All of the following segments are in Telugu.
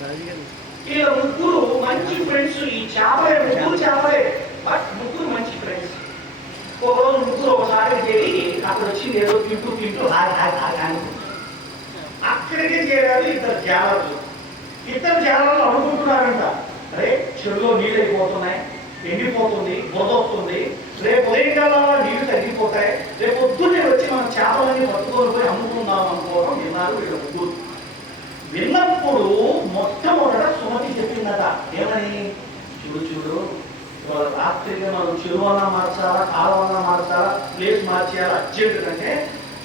వీళ్ళ ముగ్గురు మంచి ఫ్రెండ్స్. ఈ చేపలే ముగ్గురు చేపలే, బట్ ముగ్గురు మంచి ఫ్రెండ్స్. ఒక రోజు ముగ్గురు ఒకసారి చేరి అక్కడ వచ్చింది ఏదో తింటూ తింటూ హాయ్ హాయ్ హాయ్ అనుకుంటారు. అక్కడికే చేరారు ఇద్దరు జాలర్లు. ఇద్దరు జాలర్లు అనుకుంటున్నారంట, అరే చెరువులో నీళ్ళు అయిపోతున్నాయి, ఎండిపోతుంది, బురద వస్తుంది, రేపు ఉదయంకాల నీళ్లు తగ్గిపోతాయి, రేపు పొద్దున్నే వచ్చి మనం చేపలన్నీ పట్టుకొని పోయి అమ్ముకుందాం అనుకోవడం విన్నారు వీళ్ళ ముగ్గురు. విన్నప్పుడు మొట్టమొదట సుమతి చెప్పిందట, ఏమని? చూడు చూడు, రాత్రిగా మనం చెరువన్నా మార్చాలా, కాలవన్నా మార్చాలా, ప్లేస్ మార్చేయాలా అర్జెంట్ కంటే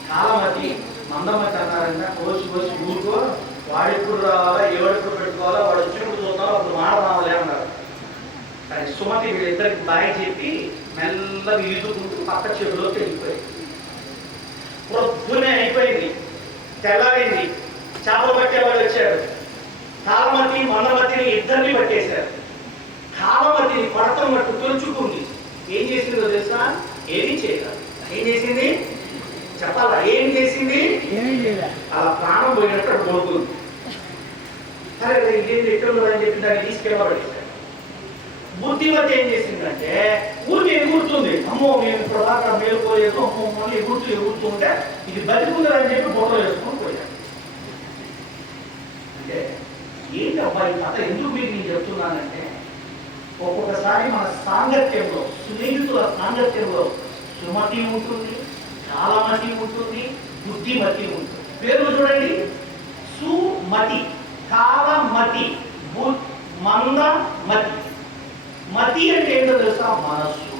కాలమతి మందమతి అన్నారంట. కోసి కోసి ఊరుకో, వాడెప్పుడు రావాలా, ఎవడెప్పుడు పెట్టుకోవాలా, వాడు వచ్చినప్పుడు చూద్దాం, అప్పుడు మాట రావాలి అన్నారు. కానీ సుమతి వీళ్ళిద్దరికి బాయ్ చెప్పి మెల్లగా ఈదుకుంటూ పక్క చెరువులోకి వెళ్ళిపోయి పొద్దునే అయిపోయింది, తెల్లారింది. చేపలు పట్టేవాళ్ళు వచ్చారు. కాలమతి మందమతిని ఇద్దరిని పట్టేశారు. కాలమతిని పడతం మట్టు తొలుచుకుంది. ఏం చేసిందో తెలుసా? ఏమీ చేయలేదు. ఏం చేసింది చెప్పాలా? ఏం చేసింది? అలా ప్రాణం పోయినట్టు అక్కడ దొరుకుతుంది. సరే ఇదేంటి ఎక్కడ అని చెప్పి దాన్ని తీసుకెళ్ళబడేశారు. బుద్ధిమతి ఏం చేసిందంటే ఊరికి ఎగురుతుంది. అమ్మో మేము ఇప్పుడు దాకా మేలుకోలేదు, అమ్మో మళ్ళీ ఎగురుతూ ఉంటే ఇది బతికుందని చెప్పి బొట్టలు వేసుకొని పోయారు. అంటే ఏంటి అబ్బాయి కథ ఎందుకు మీకు నేను చెప్తున్నానంటే, ఒక్కొక్కసారి మన సాంగత్యంలో, స్నేహితుల సాంగత్యంలో సుమతి ఉంటుంది, కాలమతి ఉంటుంది, బుద్ధిమతి ఉంటుంది. పేర్లు చూడండి, సుమతి, కాలమతి, మందమతి. మతి అంటే ఏంటో తెలుసా? మనస్సు.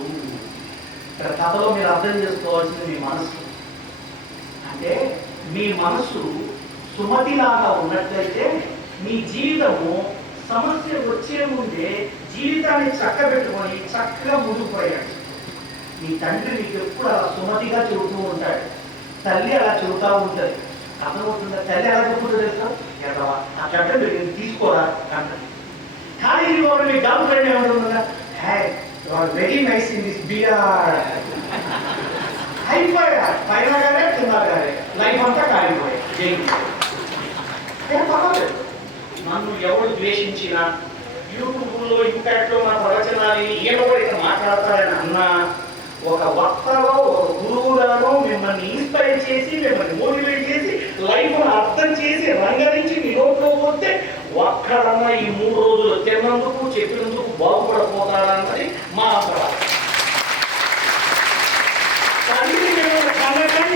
ఇక్కడ కథలో మీరు అర్థం చేసుకోవాల్సింది మీ మనస్సు. అంటే మీ మనస్సు సుమతిలాగా ఉన్నట్లయితే మీ జీవితము సమస్య వచ్చే ముందే జీవితాన్ని చక్కబెట్టుకొని చక్కగా ముందుకు పోయాడు. మీ తండ్రి మీకు ఎప్పుడు అలా సుమతిగా చెబుతూ ఉంటాడు, తల్లి అలా చెబుతూ ఉంటుంది. అర్థమవుతుందా? తల్లి ఎలా చెబుతుందో తెలుసా? ఎదవా ఆ గడ్డ మీరు తీసుకోరా అంటారు. కానీ మీ గర్ల్ ఫ్రెండ్ ఏమంటుందా? Hey you are very nice in this beer. అయిపోయారు పైన గారే కింద గారే, లైఫ్ అంతా కాలిపోయాయి. పర్వాలేదు, నన్ను ఎవరు ద్వేషించినా, యూట్యూబ్లో ఇంపాక్ట్లో నా ప్రవచనాన్ని ఏడబడి మాట్లాడతారని అన్నా, ఒక వక్తలో ఒక గురువుగానో మిమ్మల్ని ఇన్స్పైర్ చేసి, మిమ్మల్ని మోటివేట్ చేసి, లైఫ్ను అర్థం చేసి రంగరించి మీ నోట్లో పోతే ఒక్కడన్నా ఈ 3 రోజులు తిన్నందుకు చెప్పినందుకు బాగుపడపోతాడన్నది మా అభిప్రాయం. తల్లి కన్నకంటే